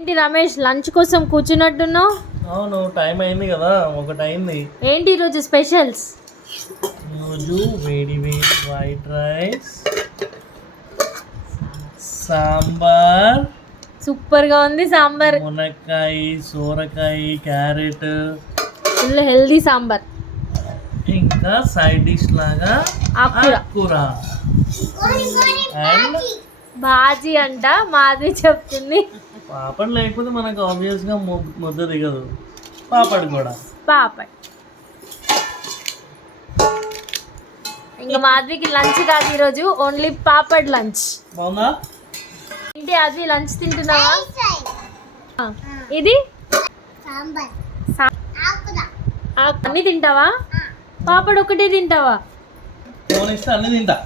ఏంటి రమేష్ లంచ్ కోసం కూర్చున్నట్టున్నావు? అవును, టైం అయింది కదా, ఒకటి అయింది. ఏంటి ఈరోజు స్పెషల్స్? ఈరోజు వేడి వేడి వైట్ రైస్, సాంబార్, సూపర్ గా ఉంది సాంబార్. మునక్కాయ, సోరకాయ, క్యారెట్, ఫుల్ హెల్దీ సాంబార్. ఇంకా సైడ్ డిష్ లాగా ఆకుకూర అండ్ బాజీ అంట మాధవి చెప్తుంది. పాపడ్ లేకపోతే మనకు ఆబ్వియస్ గా ముద్ద దిగదు. పాపడ్ కూడా పాపడ్. ఇంకా మాధవికి లంచ్ కాదు ఈరోజు, ఓన్లీ పాపడ్ లంచ్. బాగుందా? ఏంటి అది లంచ్ తింటున్నావా? ఇది అన్ని తింటావా? పాపడ్ ఒకటే తింటావా? ఫోన్ ఇస్తే అన్ని తింటా.